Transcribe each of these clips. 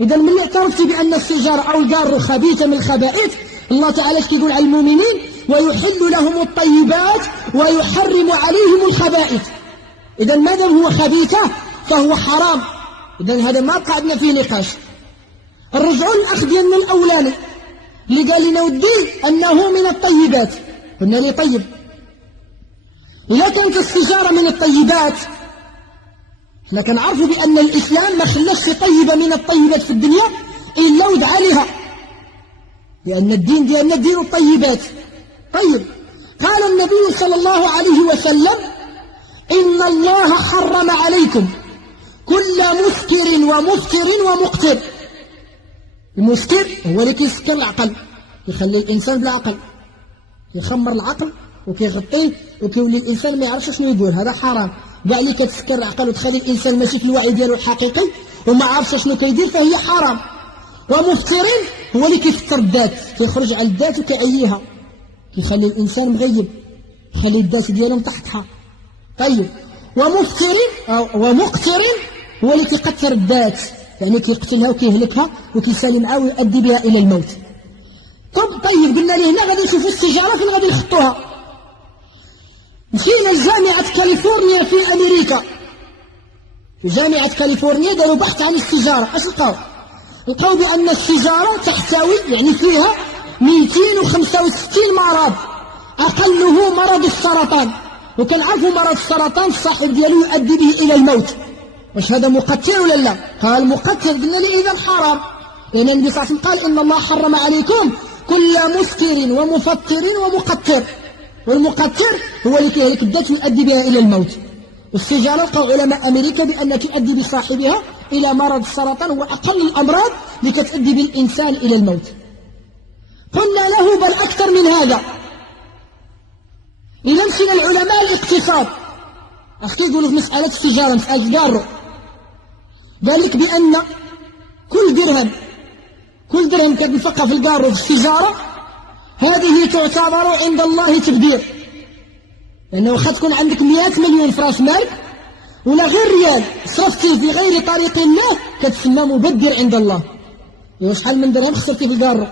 إذا ملي اعترفتي بأن السجارة أو القارو خبيثة من الخبائث، الله تعالى كيقول على المؤمنين ويحل لهم الطيبات ويحرم عليهم الخبائث. إذا ما دام هو خبيثة فهو حرام. إذا هذا ما بقى عندنا فيه نقاش. الرجعوا للأخ ديالنا الأولاني اللي قال لنا ودي أنه من الطيبات، قلنا لي طيب. إذا كانت السجارة من الطيبات، احنا كنعرفوا بأن الإسلام ما خلاش طيبة من الطيبات في الدنيا إلا ودعا لها، لأن الدين ديالنا دين الطيبات. طيب، قال النبي صلى الله عليه وسلم إن الله حرم عليكم كل مسكر ومفتر ومقتر. المسكر هو اللي كيسكر العقل، يخلي الإنسان بلا عقل، يخمر العقل وكيغطيه وكيولي الإنسان ما يعرفش شنو يقول. هذا حرام. كاع اللي كتسكر العقل وتخلي الإنسان ماشي في الوعي ديالو الحقيقي وما عارفش شنو كيدير فهي حرام. ومفترين هو اللي كيفتر الذات، كيخرج على الذات وكيعييها، كيخلي الإنسان مغيب، يخلي الذات ديالو مطحطحة. طيب، ومقترين هو اللي كيقتر الذات، يعني كيقتلها وكيهلكها وكيسالي معها ويؤدي بها إلى الموت. طيب قلنا لي هنا غادي نشوفوا السجارة فين غادي نخطوها. مشينا لجامعة كاليفورنيا في أمريكا. في جامعة كاليفورنيا داروا بحث عن السجارة. اش لقاو بأن السجارة تحتوي يعني فيها 265 مرض، أقله مرض السرطان. وكنعرفوا مرض السرطان الصاحب ديالو يؤدي به إلى الموت. واش هذا مقتل ولا لا؟ قال مقتل. قلنا لي إذا حرام، لأن النبي صلى الله عليه وسلم قال إن الله حرم عليكم كل مسكر ومفطر ومقتر. والمقتر هو اللي كيهلك الذات ويؤدي بها إلى الموت. والسجارة لقوا علماء أمريكا بأنها تؤدي بصاحبها إلى مرض السرطان، هو أقل الأمراض اللي كتؤدي بالإنسان إلى الموت. قلنا له بل أكثر من هذا. إذا مشينا العلماء الاقتصاد، اش كيقولوا في مسألة السجارة، مسألة القارو، قال لك بأن كل درهم كتنفقها في القارو في السجارة هذه تعتبر عند الله تبذير. لأنه واخا تكون عندك 100 مليون في راس مالك ولا غير ريال صرفتي في غير طريق الله كتسمى مبذر عند الله. شحال من درهم خسرتي في القارو؟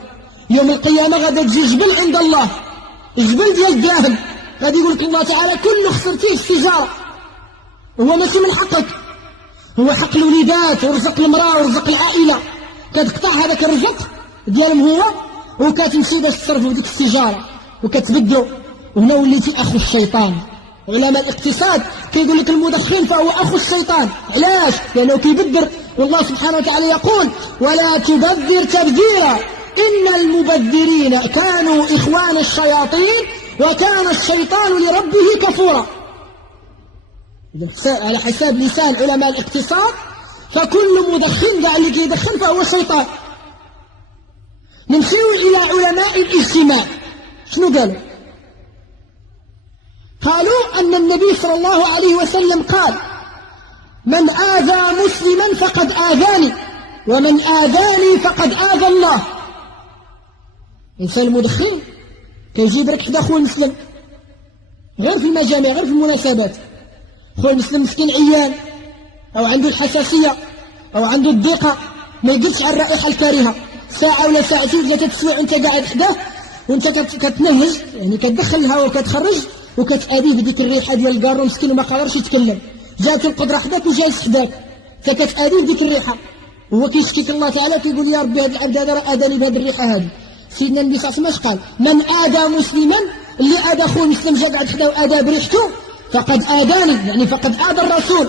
يوم القيامة غادا تجي جبل عند الله، الجبل ديال الدراهم، غادي يقول لك الله تعالى كل خسرتيه السجارة. هو ماشي من حقك، هو حق الوليدات ورزق المرأة ورزق العائلة. كتقطع هذاك الرزق ديالهم هو وكتمشي باش تصرفوا ديك السجارة وكتبدلوا، وهنا وليتي أخو الشيطان. علماء الاقتصاد كيقول لك المدخن فهو أخو الشيطان. علاش؟ لأنه كيبذر، والله سبحانه وتعالى يقول ولا تبذر تبذيرا إن المبذرين كانوا إخوان الشياطين وكان الشيطان لربه كفورا. على حساب لسان علماء الاقتصاد فكل مدخن قال اللي كيدخن فهو شيطان. نمشيو إلى علماء الاجتماع، شنو قالوا أن النبي صلى الله عليه وسلم قال من آذى مسلما فقد آذاني ومن آذاني فقد آذى الله. إنسان المدخن كيجيب لك حدا خوه المسلم غير في المجامع غير في المناسبات، خوه المسلم مسكين عيان أو عنده الحساسية أو عنده الضيقة ما يقدرش على الرائحة الكريهة، ساعة ولا ساعتين 3 أسوايع وانت قاعد حداه وانت كتنهج يعني كتدخل الهواء وكتخرج وكتأذيه بديك الريحة ديال الكارو مسكين وما قادرش يتكلم، جات القدرة حداك وجالس حداك فكتأذيه بديك الريحة، هو كيشكيك الله تعالى كيقول يا ربي هذا العبد هذا راه آذاني بهذه الريحة هذه. سيدنا النبي صلى الله عليه وسلم قال من آذى مسلما، اللي آذى خوه المسلم جا قاعد حداه وآذى بريحته فقد آذاني يعني فقد آذى الرسول،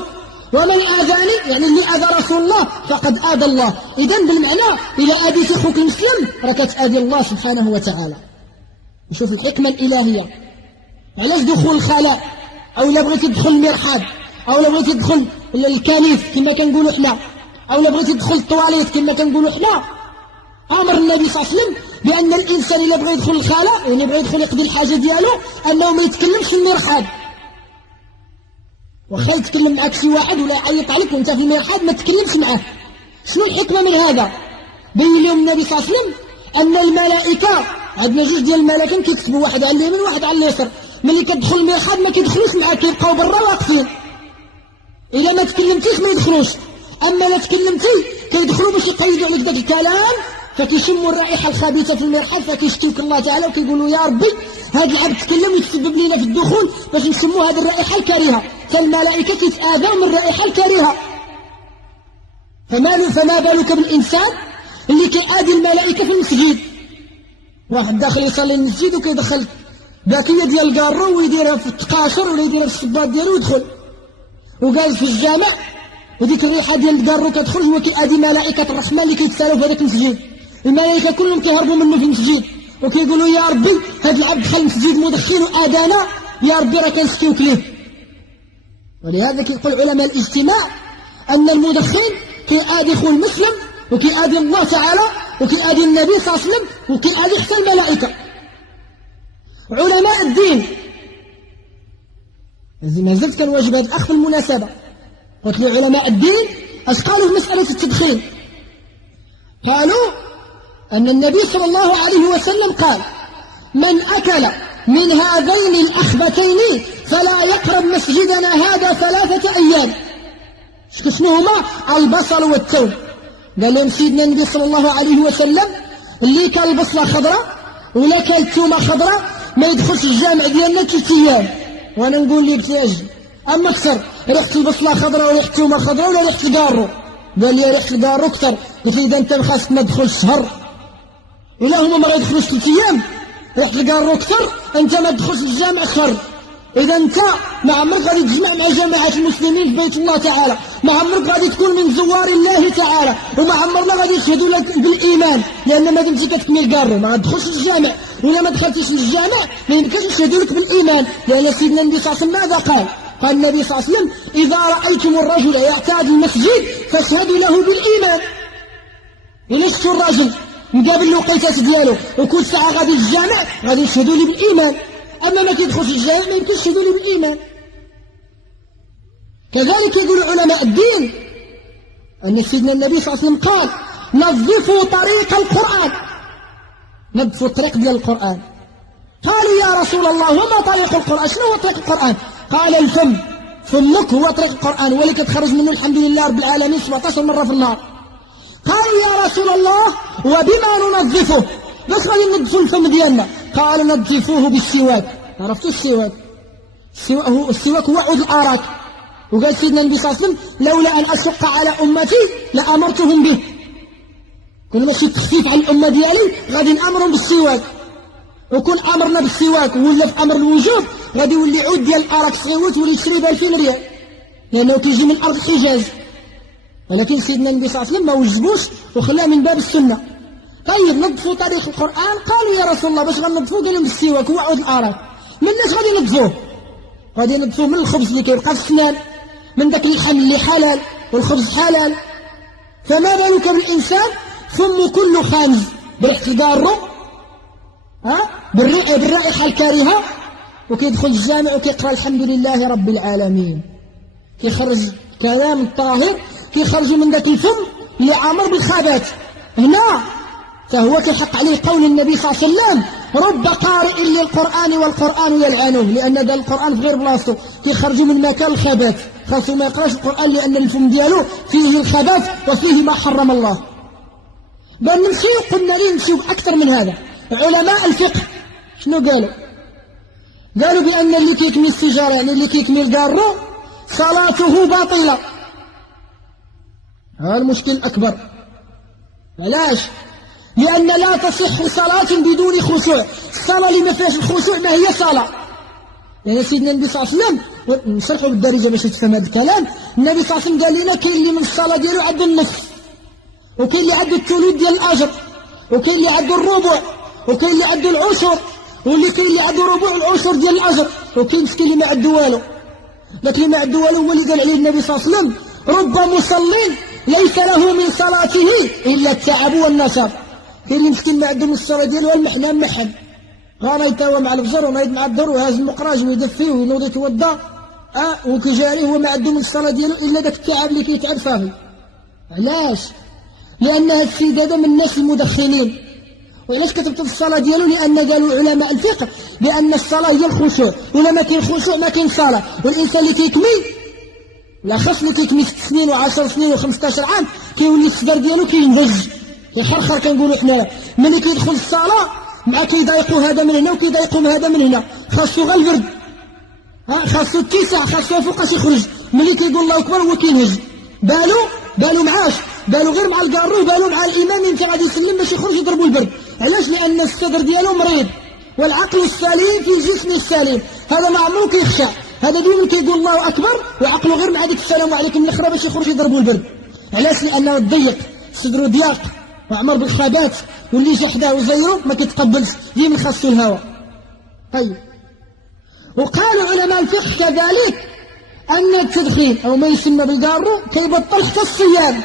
ومن آذاني يعني اللي آذى رسول الله فقد آذى الله. إذن بالمعنى إذا آذيت أخوك المسلم راك تآذي الله سبحانه وتعالى. نشوف الحكمة الإلهية. علاش دخول الخلاء أو لا بغيتي تدخل المرحاض أو لا بغيتي تدخل الكنيف كما كنقولوا حنا أو لا بغيتي تدخل الطواليت كما كنقولوا حنا، أمر النبي صلى الله عليه وسلم بأن الإنسان إلا بغى يدخل الخلاء يعني بغى يدخل يقضي الحاجة ديالو أنه ما يتكلمش في المرحاض. وخا يتكلم معك شي واحد ولا يعيط عليك وانت في المرحاض ما تتكلمش معاه. شنو الحكمة من هذا؟ بين لهم النبي صلى الله عليه وسلم أن الملائكة عندنا جوج ديال الملائكة كيكتبوا واحد على اليمين وواحد على اليسار، ملي كتدخل المرحاض ما كيدخلوش معاك كيبقاو برا واقفين، إلا ما تكلمتيش ما يدخلوش، أما لا تكلمتي كيدخلوا باش يقيدوا عليك داك الكلام، فكيشموا الرائحة الخبيثة في المرحاض، فكيشتيوك الله تعالى وكيقولوا يا ربي هذا العبد تكلم ويتسبب لنا في الدخول باش نسموا هذه الرائحة الكريهة. فالملائكة كيتآذوا من الرائحة الكريهة، فما بالك بالإنسان اللي كيآذي الملائكة في المسجد. واحد داخل يصلي المسجد وكيدخل باكية ديال الكارو ويديرها في التقاشر ولا يديرها في الصباط ديالو ويدخل، وجالس في الجامع وديك الريحة ديال الكارو كتخرج، هو كيآذي ملائكة الرحمة اللي كيتسالوا في هذاك المسجد. الملائكة كلهم كيهربوا منه في المسجد وكيقولوا يا ربي هذا العبد دخل المسجد مدخن وآذانا، يا ربي راه كنسكيوك ليه. ولهذا كيقول علماء الاجتماع أن المدخن كيآذي خوه المسلم وكيآذي الله تعالى وكيآذي النبي صلى الله عليه وسلم وكيآذي حتى الملائكة. علماء الدين، ما زلت كنواجب هذا الأخ في المناسبة، قلت له علماء الدين اش قالوا في مسألة التدخين؟ قالوا أن النبي صلى الله عليه وسلم قال من أكل من هذين الأخبتين فلا يقرب مسجدنا هذا 3 أيام. شنو هما؟ البصل والثوم. قال لهم سيدنا النبي صلى الله عليه وسلم اللي كان البصلة خضراء ولا كان الثومة خضراء ما يدخلش الجامع ديالنا 3 أيام. وأنا نقول لك يا أجل أما أكثر ريحة البصلة خضراء وريحة الثومة خضراء ولا ريحة الكارو؟ قال لي ريحة الكارو أكثر. قلت لي إذا أنت خاصك ما تدخلش شهر، إلا هما ما غيدخلوش 3 أيام ريحة الكارو أكثر، أنت ما تدخلش الجامع شهر. إذا أنت ما عمرك غادي تجمع مع جماعة المسلمين في بيت الله تعالى، ما عمرك غادي تكون من زوار الله تعالى، وما عمرنا غادي يشهدوا لك بالإيمان، لأن ما دمتي كتكمل الكارو ما غادخلش الجامع، ولا ما دخلتيش للجامع ما يمكنش يشهدوا لك بالإيمان، لأن سيدنا النبي صلى الله عليه وسلم ماذا قال؟ قال النبي صلى الله عليه وسلم إذا رأيتم الرجل يعتاد المسجد فاشهدوا له بالإيمان. إلا شفتوا الرجل مقابل الوقيتات ديالو وكل ساعة غادي للجامع غادي يشهدوا لي بالإيمان، أما ما كيدخلش الجامع ما يمكنش يشهدوا لي بالإيمان. كذلك يقول علماء الدين أن سيدنا النبي صلى الله عليه وسلم قال نظفوا طريق القرآن، نظفوا الطريق ديال القرآن. قالوا يا رسول الله وما طريق القرآن؟ شنو هو طريق القرآن؟ قال الفم، فمك هو طريق القرآن، واللي كتخرج منه الحمد لله رب العالمين 17 مرة في النهار. قالوا يا رسول الله وبما ننظفه؟ باش غادي ننظفوا الفم ديالنا؟ قال نظفوه بالسواك. عرفتوا السواك؟ السواك هو عود الأراك. وقال سيدنا النبي صلى الله عليه وسلم لولا أن أشق على أمتي لأمرتهم به. كل ماشي تخفيف على الأمة ديالي غادي نأمرهم بالسواك، وكون أمرنا بالسواك ولا في أمر الوجوب غادي يولي عود ديال الأراك صغيوت ويولي يشري ب 2000 ريال، لأنه كيجي من أرض الحجاز. ولكن سيدنا النبي صلى الله عليه وسلم ما وجبوش وخلاه من باب السنة. طيب نظفوا طريق القرآن. قالوا يا رسول الله باش غنظفوه؟ قال لهم بالسواك هو عود الأراك. من الناس غادي نظفوه؟ غادي نظفوه من الخبز اللي كيبقى في السنان، من داك اللحم اللي حلال والخبز حلال. فما بالك بالإنسان فم كله خامز بريحة الكارو بالرائحة الكريهة، وكيدخل الجامع وكيقرأ الحمد لله رب العالمين، كيخرج كلام الطاهر كيخرج من ذاك الفم اللي عامر بالخبث. هنا فهو كيحق عليه قول النبي صلى الله عليه وسلم رب قارئ للقرآن والقرآن يلعنه، لأن ذا القرآن في غير بلاصتو كيخرج من مكان الخبث، خاصو ما يقراش القرآن لأن الفم ديالو فيه الخبث وفيه ما حرم الله. بل نمشيو قلنا ليه نمشيو أكثر من هذا. علماء الفقه شنو قالوا؟ قالوا بأن اللي كيكمي السيجارة يعني اللي كيكمي الكارو صلاته باطلة. هذا المشكل الأكبر. علاش؟ لأن لا تصح صلاة بدون خشوع. الصلاة اللي ما فيهاش الخشوع ما هي صلاة. يعني سيدنا النبي صلى الله عليه وسلم نشرحوا بالدارجة باش تفهم هذا الكلام. النبي صلى الله عليه وسلم قال لنا كاين اللي من الصلاة ديالو عنده النصف، وكاين اللي عنده الثلث ديال الأجر، وكاين اللي عنده الربع، وكاين اللي عنده العشر، واللي كاين اللي عنده ربع العشر ديال الأجر، وكاين مسكين اللي ما عنده والو. لكن اللي ما عنده والو هو اللي قال عليه النبي صلى الله عليه وسلم رب مصل ليس له من صلاته إلا التعب والنصب. كاين اللي مسكين ما عنده من الصلاة ديالو المحنة محن، غاما يتاوى مع الفجر ونايض مع الظهر وهاز المقراج ويدفيه وينوض يتوضا وكيجاري هو ما عنده من الصلاة ديالو إلا داك التعب اللي كيتعب فيه. علاش؟ لأن هاد السيد هذا من الناس المدخنين. وعلاش كتبت الصلاة ديالو؟ لأن قالوا علماء الفقه بأن الصلاة هي الخشوع، ولا ما كاين خشوع ما كاين صلاة. والإنسان اللي كيكمي لا خاص اللي كيكمي 6 سنين و10 سنين و15 عام كيولي الصدر ديالو كينهز كيخرخر كنقولوا حنايا. ملي كيدخل الصلاة مع كيضايقوا هذا من هنا وكيضايقوا هذا من هنا، خاصو غير البرد، خاصو التسع، خاصو فوقاش يخرج. ملي كيقول الله أكبر هو كينهز، بالو معاش، بالو غير مع الكارو، بالو مع الإمام يمكن غادي يسلم باش يخرج يضربوا البرد. علاش؟ لأن الصدر ديالو مريض، والعقل السليم في الجسم السليم، هذا ما عمرو كيخشع، هذا ديما كيقول الله أكبر وعقله غير مع ديك السلام عليكم الأخرى باش يخرج يضربوا البرد. علاش؟ لأنه ضيق صدرو ضيق وعمر بالخبات، واللي جا حداه وزيرو ما كيتقبلش، ديما خاصو الهواء. طيب، وقال علماء الفقه كذلك أن التدخين أو ما يسمى بالقارو كيبطل حتى الصيام.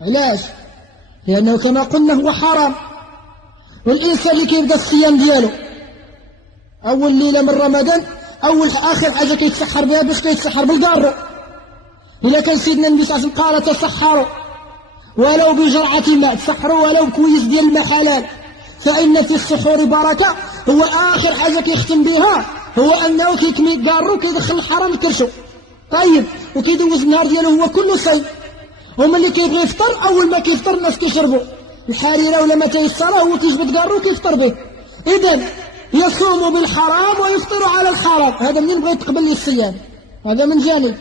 علاش؟ لأنه كما قلنا هو حرام. والإنسان اللي كيبدا الصيام ديالو أول ليلة من رمضان آخر حاجة كيتسحر بها باش كيتسحر بالقارو. إلا كان سيدنا النبي صلى الله عليه وسلم قال تسحروا ولو بجرعة ماء، تسحروا ولو بكويس ديال الماء حلال، فإن في السحور بركة. هو آخر حاجة كيختم بها هو أنه كيكمي قارو كيدخل الحرام يكرشو. طيب، وكيدوز النهار ديالو هو كله صيد، وملي كيبغي يفطر أول ما كيفطر الناس كيشربوا الحريرة ولا ما تيسرها، هو كيجبد قارو كيفطر به. إذن يصوم بالحرام ويفطر على الحرام. هذا منين بغى يتقبل لي الصيام؟ هذا من جانب.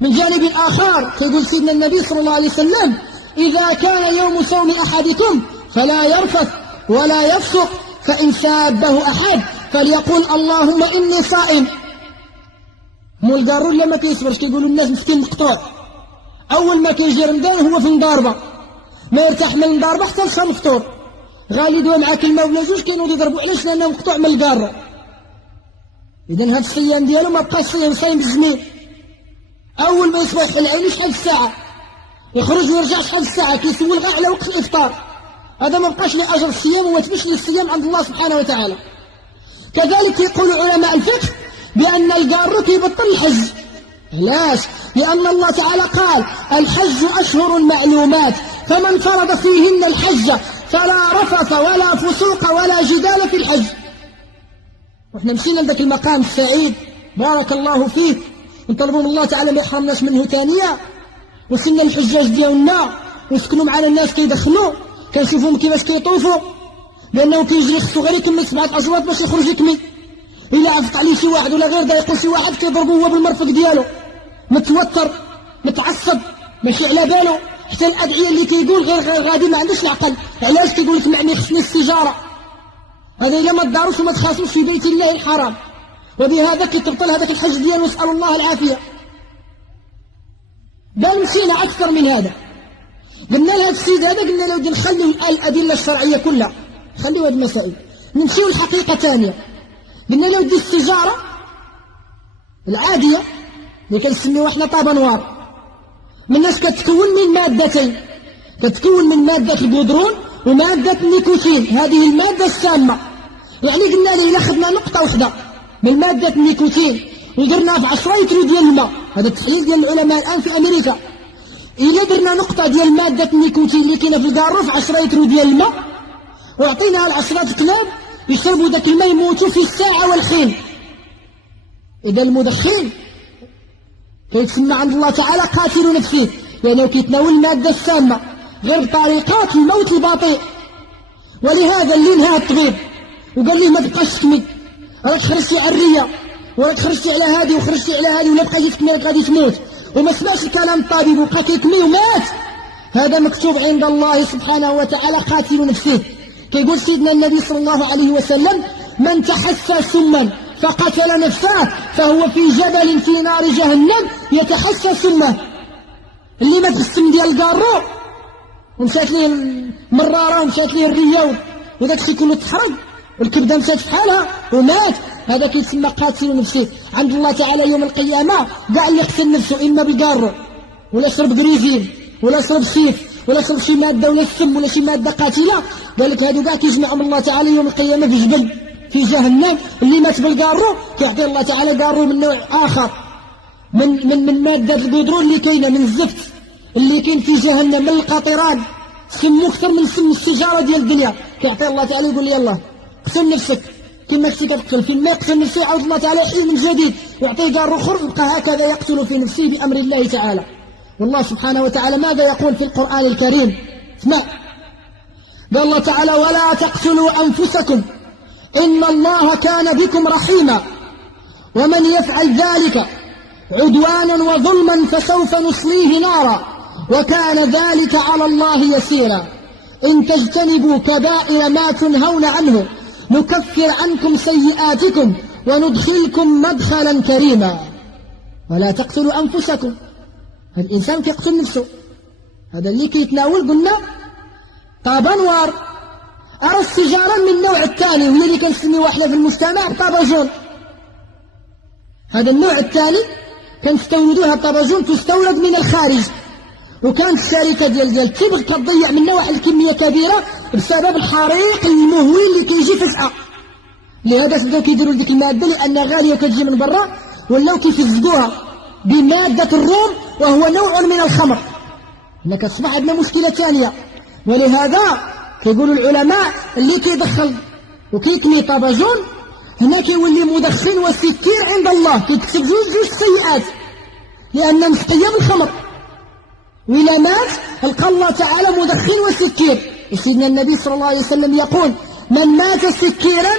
من جانب آخر كيقول سيدنا النبي صلى الله عليه وسلم إذا كان يوم صوم أحدكم فلا يرفث ولا يفسق، فإن سابه أحد فليقول اللهم إني صائم. مو القارو لما كيصبرش، كيقولوا الناس مسكين مقطوع، أول ما كيجي رمضان هو في مضاربة، ما يرتاح من المضاربة حتى لشهر الفطور، غالي يدوى مع كلمة ولا جوج كينوض يضربوا. علاش؟ لأنه مقطوع من القارو. إذن هذا الصيام ديالو ما بقاش صيام بالزمين. أول ما يصبح في العين شحال الساعة يخرج ويرجع شحال الساعة، كيسول غير على وقت الإفطار. هذا ما بقاش لأجر الصيام وتمش للصيام عند الله سبحانه وتعالى. كذلك يقول علماء الفقه بأن القارو كيبطل الحج. علاش؟ لأن الله تعالى قال الحج أشهر معلومات فمن فرض فيهن الحج فلا رفث ولا فسوق ولا جدال في الحج. وإحنا مشينا لذاك المقام السعيد بارك الله فيه، نطلبوا من الله تعالى ما يحرمناش منه ثانية، وصلنا الحجاج ديالنا وسكنوا معنا الناس كيدخلوا، كنشوفوهم كيفاش كيطوفوا، لأنه كيجي خصو غير يكمل 7 أشواط باش يخرج يكمل. إلا عفت عليه شي واحد ولا غير ضايقوا شي واحد كيضربوه هو بالمرفق ديالو، متوتر متعصب ماشي على بالو، حتى الأدعية اللي كيقول غير غادي ما عندوش العقل. علاش؟ كيقول لك معني خصني السيجارة. هذا إلا ما تداروش وما تخاصوش في بيت الله الحرام، وبهذا كتبطل هذاك الحج ديالو، نسأل الله العافية. بل مشينا أكثر من هذا، قلنا لهذا السيد هذا قلنا له بدي نخليو الأدلة الشرعية كلها، خليو هذه المسائل، نمشيو لحقيقة ثانية. قلنا له دي السيجارة العادية اللي كنسميوها احنا طابا نوار، من الناس كتكون من مادتين، كتكون من مادة البودرون ومادة النيكوتين، هذه المادة السامة. يعني قلنا له إلا خدنا نقطة واحدة من مادة النيكوتين ودرنا في 10 لتر ديال الماء، هذا التحليل ديال العلماء الآن في أمريكا، إلا درنا نقطة ديال مادة النيكوتين اللي كاينة في الكارو في 10 لتر ديال الماء وعطيناها ل10 كلاب يشربوا ذاك الماء يموتوا في الساعة والحين. إذا المدخن كيتسمى عند الله تعالى قاتل نفسه، لأنه كيتناول المادة السامة غير بطريقات الموت البطيء. ولهذا اللي نهى الطبيب وقال لي ما تبقاش تكمل، راك خرجتي على الرية وراك خرجتي على هذه وخرجتي على هذه ولا بقيتي تكمل غادي تموت، وما سمعش الكلام الطبيب وبقى كيكمل ومات، هذا مكتوب عند الله سبحانه وتعالى قاتل نفسه. كيقول سيدنا النبي صلى الله عليه وسلم من تحسى سما فقتل نفسه فهو في جبل في نار جهنم يتحسى سمه. اللي مات بالسم ديال الكارو ومشات ليه المرارة ومشات ليه الرية وداك الشيء كله تحرق والكبدة مشات في حالها ومات، هذا كيتسمى قاتل نفسه. عند الله تعالى يوم القيامة كاع اللي يقتل نفسه إما بالكارو ولا شرب غريزين ولا شرب سيف ولا شرب شي مادة ولا السم ولا شي مادة قاتلة، قال لك هادو كاع كيجمعهم الله تعالى يوم القيامة في جبل في جهنم. اللي مات بالكارو كيعطي الله تعالى كارو من نوع آخر من مادة البودرون اللي كاينة من الزفت اللي كاين في جهنم من القاطران، سمو أكثر من سم السيجارة ديال الدنيا. كيعطي الله تعالى يقول لي يلاه قتل نفسك كما كنتي كتقتل، فين ما يقتل نفسه يعاود الله تعالى يحيي من جديد يعطيه كارو اخر يبقى هكذا يقتل في نفسه بأمر الله تعالى. والله سبحانه وتعالى ماذا يقول في القرآن الكريم؟ اسمع، قال الله تعالى: ولا تقتلوا أنفسكم إن الله كان بكم رحيما ومن يفعل ذلك عدوانا وظلما فسوف نصليه نارا وكان ذلك على الله يسيرا إن تجتنبوا كبائر ما تنهون عنه نكفر عنكم سيئاتكم وندخلكم مدخلا كريما. ولا تقتلوا أنفسكم، الإنسان كيقتل نفسه، هذا اللي كيتناول قلنا طابانوار. أرى السيجارة من النوع الثاني وهي اللي كنسميوها احنا في المجتمع طاباجون. هذا النوع الثاني كنستوردوها طاباجون، تستورد من الخارج، وكانت الشركة ديال تبغى كتضيع منها واحد الكمية كبيرة بسبب الحريق المهول اللي كيجي فجأة. لهذا بداو كيديروا ديك المادة لأنها غالية كتجي من برا، ولاو كيفزقوها بمادة الروم وهو نوع من الخمر. هنا كتصبح عندنا مشكلة ثانية، ولهذا كيقولوا العلماء اللي كيدخل وكيكمي طاباجون هنا كيولي مدخن وسكير عند الله، كيكتب جوج سيئات لأنه مسقية بالخمر، وإلا مات لقى الله تعالى مدخن وسكير. سيدنا النبي صلى الله عليه وسلم يقول: من مات سكيرا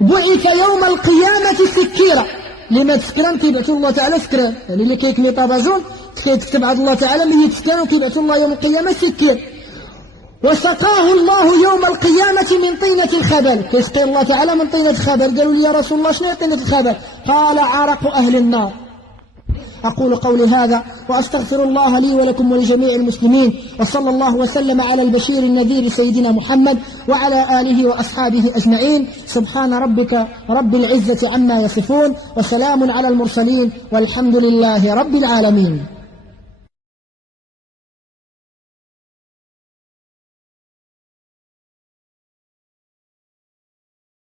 بعث يوم القيامة سكيرا. اللي مات سكران كيبعثوا الله تعالى سكران، يعني اللي كيكمي طاباجون كيكتب عند الله تعالى ميت سكران وكيبعثوا الله يوم القيامة سكير. وسقاه الله يوم القيامة من طينة الخبل، كيسقي الله تعالى من طينة الخبل. قالوا لي: يا رسول الله شنو طينة الخبل؟ قال: عرق أهل النار. أقول قولي هذا وأستغفر الله لي ولكم ولجميع المسلمين، وصلى الله وسلم على البشير النذير سيدنا محمد وعلى آله وأصحابه أجمعين. سبحان ربك رب العزة عما يصفون، وسلام على المرسلين، والحمد لله رب العالمين.